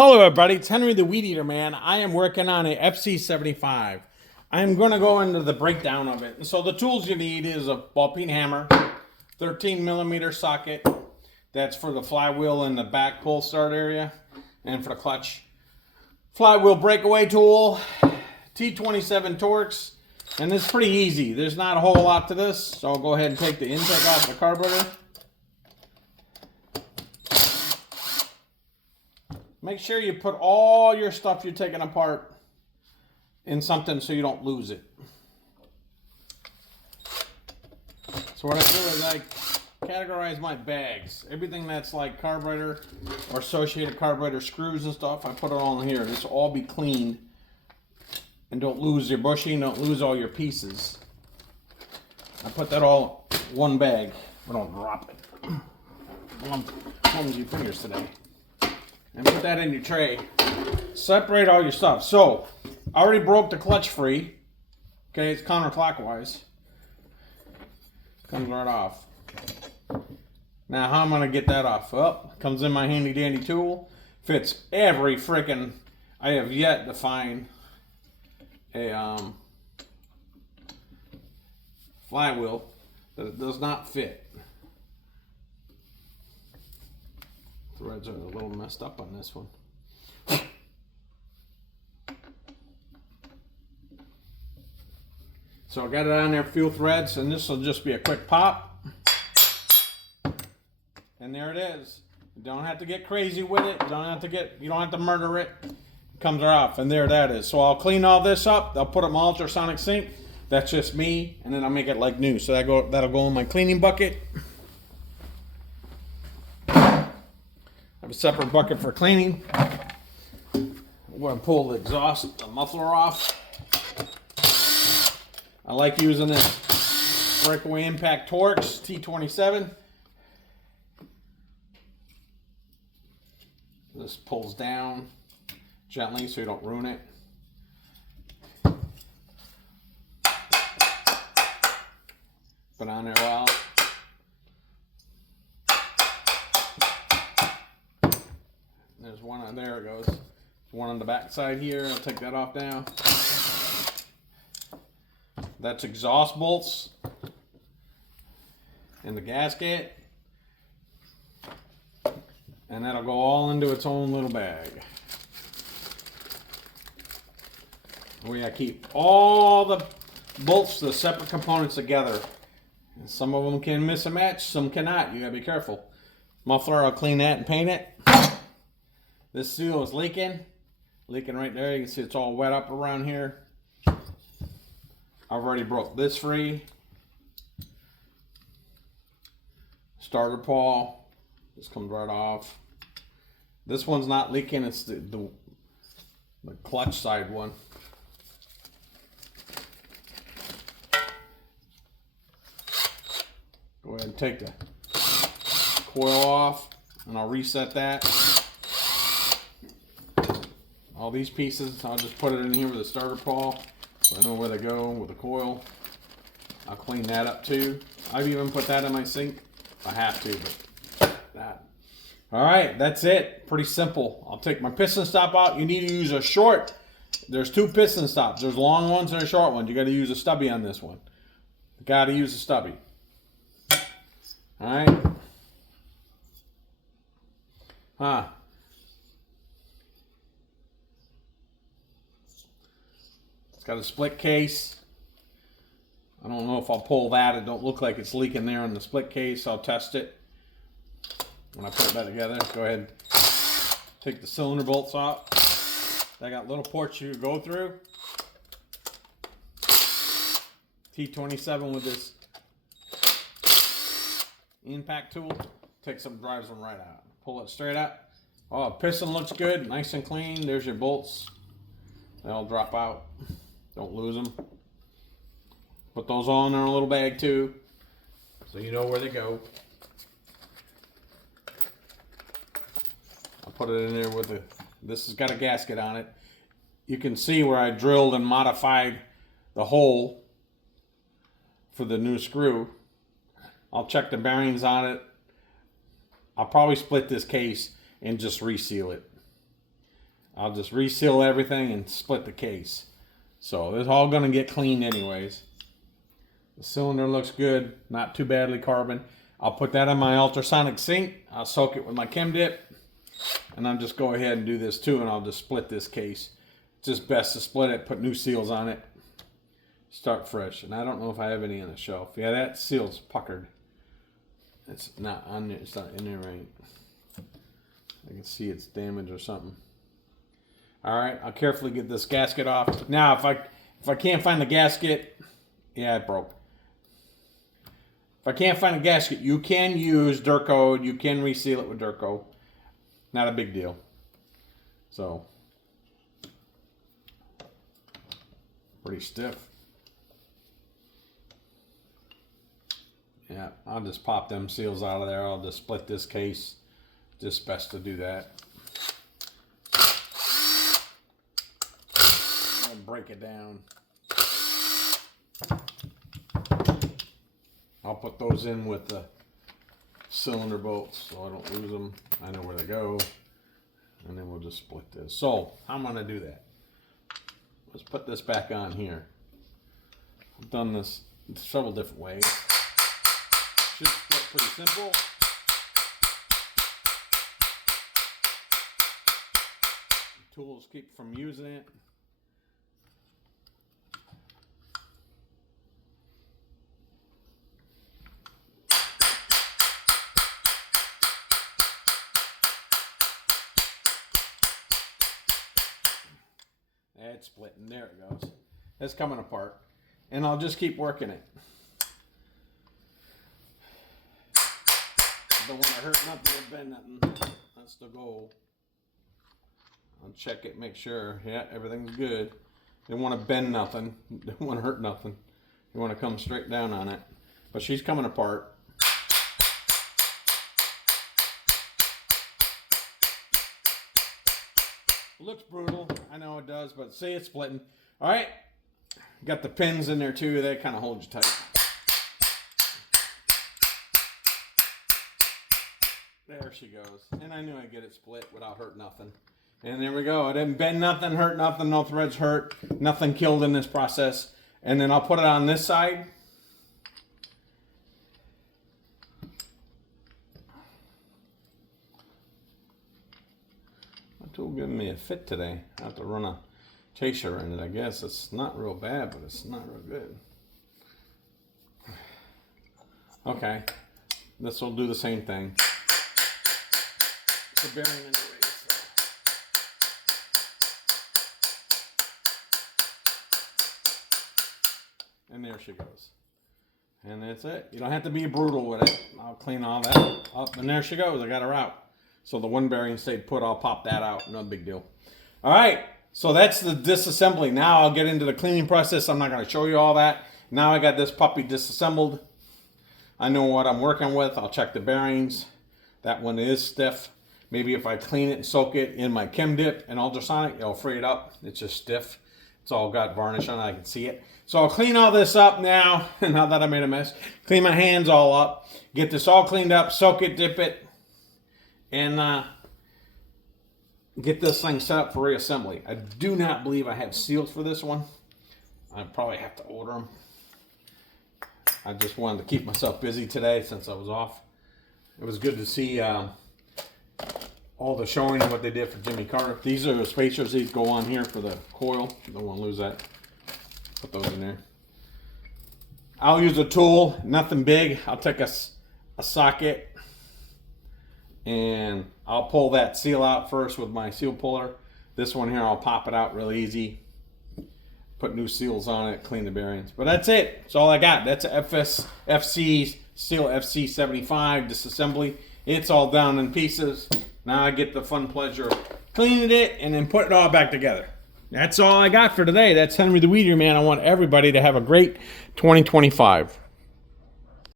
Hello everybody, it's Henry the Weed Eater, man. I am working on a FC75. I'm going to go into the breakdown of it. And so the tools you need is a ball peen hammer, 13 millimeter socket. That's for the flywheel and the back pull start area, and for the clutch. Flywheel breakaway tool, T27 Torx, and it's pretty easy. There's not a whole lot to this, so I'll go ahead and take the intake off the carburetor. Make sure you put all your stuff you're taking apart in something so you don't lose it. So what I do is I categorize my bags. Everything that's like carburetor or associated carburetor screws and stuff, I put it all in here. This will all be cleaned. And don't lose your bushing, don't lose all your pieces. I put that all in one bag, but don't drop it. I'm clumsy fingers today. And put that in your tray. Separate all your stuff. So, I already broke the clutch free. Okay, it's counterclockwise. Comes right off. Now, how am I going to get that off? Well, comes in my handy dandy tool. Fits every frickin'. I have yet to find a flywheel that it does not fit. Threads are a little messed up on this one. So I got it on there, few threads, and this will just be a quick pop. And there it is. You don't have to get crazy with it. You don't have to murder it. It comes right off, and there that is. So I'll clean all this up. I'll put it in my ultrasonic sink. That's just me, and then I'll make it like new. So that'll go in my cleaning bucket. A separate bucket for cleaning. I'm going to pull the exhaust, the muffler off. I like using this breakaway impact Torx T27. This pulls down gently so you don't ruin it. Put on there a while. There's one on there, it goes. There's one on the back side here. I'll take that off now. That's exhaust bolts in the gasket. And that'll go all into its own little bag. We gotta keep all the bolts, the separate components together. And some of them can miss a match, some cannot. You gotta be careful. Muffler, I'll clean that and paint it. This seal is leaking right there. You can see it's all wet up around here. I've already broke this free. Starter pawl, this comes right off. This one's not leaking, it's the clutch side one. Go ahead and take the coil off, and I'll reset that. All these pieces, I'll just put it in here with a starter pawl so I know where they go with the coil. I'll clean that up too. I've even put that in my sink if I have to, but that. All right, that's it. Pretty simple. I'll take my piston stop out. You need to use a short. There's two piston stops. There's long ones and a short one. You got to use a stubby on this one. You got to use a stubby. All right. Got a split case. I don't know if I'll pull that. It don't look like it's leaking there on the split case. I'll test it when I put it back together. Go ahead, take the cylinder bolts off. I got little ports you can go through. T27 with this impact tool. Takes them, drives them right out. Pull it straight out. Oh, piston looks good, nice and clean. There's your bolts. They'll drop out. Don't lose them. Put those all in a little bag too, so you know where they go. I'll put it in there with this has got a gasket on it. You can see where I drilled and modified the hole for the new screw. I'll check the bearings on it. I'll probably split this case and just reseal it. I'll just reseal everything and split the case. So it's all going to get cleaned anyways. The cylinder looks good, not too badly carbon. I'll put that on my ultrasonic sink. I'll soak it with my chem dip. And I'll just go ahead and do this too, and I'll just split this case. It's just best to split it, put new seals on it, start fresh. And I don't know if I have any on the shelf. Yeah, that seal's puckered. It's not on there. It's not in there right. I can see it's damaged or something. All right, I'll carefully get this gasket off. Now, if I can't find the gasket, yeah, it broke. If I can't find a gasket, you can use Durco. You can reseal it with Durco. Not a big deal. So, pretty stiff. Yeah, I'll just pop them seals out of there. I'll just split this case. Just best to do that. And break it down. I'll put those in with the cylinder bolts so I don't lose them. I know where they go. And then we'll just split this. So, how I'm going to do that? Let's put this back on here. I've done this several different ways. Should split pretty simple. The tools keep from using it. It's splitting. There it goes. It's coming apart. And I'll just keep working it. Don't want to hurt nothing or bend nothing. That's the goal. I'll check it, make sure. Yeah, everything's good. Don't want to bend nothing. Don't want to hurt nothing. You want to come straight down on it. But she's coming apart. Looks brutal. I know it does, but see, it's splitting. All right. Got the pins in there too. They kind of hold you tight. There she goes. And I knew I'd get it split without hurt nothing. And there we go. I didn't bend nothing, hurt nothing, no threads hurt, nothing killed in this process. And then I'll put it on this side. Tool giving me a fit today. I have to run a chaser in it. I guess it's not real bad, but it's not real good. Okay, this will do the same thing. It's a bearing anyway. So. And there she goes. And that's it. You don't have to be brutal with it. I'll clean all that up, and there she goes. I got her out. So the one bearing stayed put. I'll pop that out. No big deal. All right. So that's the disassembly. Now I'll get into the cleaning process. I'm not going to show you all that. Now I got this puppy disassembled. I know what I'm working with. I'll check the bearings. That one is stiff. Maybe if I clean it and soak it in my chem dip and ultrasonic, it'll free it up. It's just stiff. It's all got varnish on it. I can see it. So I'll clean all this up now. Now that I made a mess. Clean my hands all up. Get this all cleaned up. Soak it, dip it. And get this thing set up for reassembly. I do not believe I have seals for this one. I probably have to order them. I just wanted to keep myself busy today since I was off. It was good to see all the showing of what they did for Jimmy Carter. These are the spacers. These go on here for the coil. Don't want to lose that. Put those in there. I'll use a tool. Nothing big. I'll take a socket. And I'll pull that seal out first with my seal puller. This one here, I'll pop it out real easy. Put new seals on it, clean the bearings. But that's it. That's all I got. That's a FC Stihl FC 75 disassembly. It's all down in pieces. Now I get the fun pleasure of cleaning it and then put it all back together. That's all I got for today. That's Henry the Weed Eater Man. I want everybody to have a great 2025.